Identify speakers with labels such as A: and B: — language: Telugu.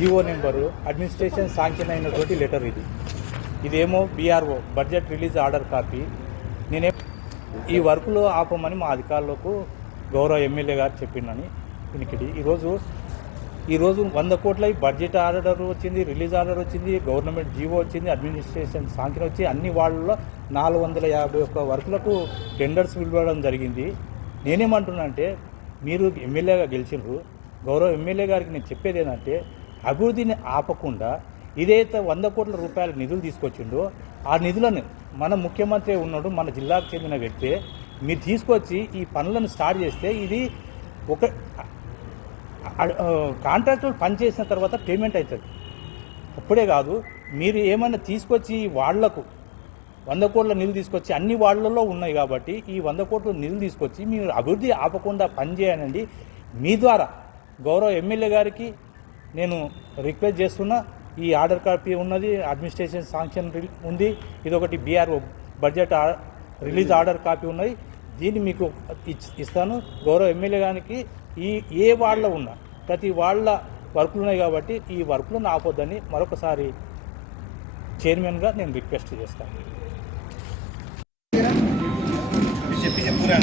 A: జీవో నెంబరు అడ్మినిస్ట్రేషన్ శాంక్షన్ అయినటువంటి లెటర్ ఇది. ఇదేమో BRO budget release order copy. నేనే ఈ వర్క్లో ఆపమని మా అధికారులకు గౌరవ ఎమ్మెల్యే గారు చెప్పిండని వినికిడి. ఈరోజు ఈరోజు వంద కోట్ల బడ్జెట్ ఆర్డర్ వచ్చింది రిలీజ్ ఆర్డర్ వచ్చింది గవర్నమెంట్ జీవో వచ్చింది అడ్మినిస్ట్రేషన్ సాంక్షన్ వచ్చి అన్ని వాళ్ళలో నాలుగు వందల యాభై ఒక్క వర్కులకు టెండర్స్ పిలవడం జరిగింది. నేనేమంటున్నా అంటే మీరు ఎమ్మెల్యేగా గెలిచినారు గౌరవ ఎమ్మెల్యే గారికి నేను చెప్పేది ఏంటంటే అభివృద్ధిని ఆపకుండా ఇదైతే వంద కోట్ల రూపాయల నిధులు తీసుకొచ్చిండో ఆ నిధులను మన ముఖ్యమంత్రి ఉన్నాడు మన జిల్లాకు చెందిన వ్యక్తే మీరు తీసుకొచ్చి ఈ పనులను స్టార్ట్ చేస్తే ఇది ఒక కాంట్రాక్టర్ పని చేసిన తర్వాత పేమెంట్ అవుతుంది. అప్పుడే కాదు మీరు ఏమైనా తీసుకొచ్చి వాళ్ళకు వంద కోట్ల నిధులు తీసుకొచ్చి అన్ని వాళ్ళలో ఉన్నాయి కాబట్టి ఈ వంద కోట్ల నిధులు తీసుకొచ్చి మీరు అభివృద్ధి ఆపకుండా పనిచేయనండి మీ ద్వారా గౌరవ ఎమ్మెల్యే గారికి నేను రిక్వెస్ట్ చేస్తున్నా ఈ ఆర్డర్ కాపీ ఉన్నది అడ్మినిస్ట్రేషన్ శాంక్షన్ ఉంది. ఇది ఒకటి BRO budget release order copy ఉన్నది. దీన్ని మీకు ఇస్తాను. గౌరవ ఎమ్మెల్యే గారికి ఈ ఏ వాళ్ళ ఉన్నా ప్రతి వాళ్ళ వర్కులు ఉన్నాయి కాబట్టి ఈ వర్కులను ఆపొద్దని మరొకసారి చైర్మన్గా నేను రిక్వెస్ట్ చేస్తాను.
B: చెప్పి చెప్పురా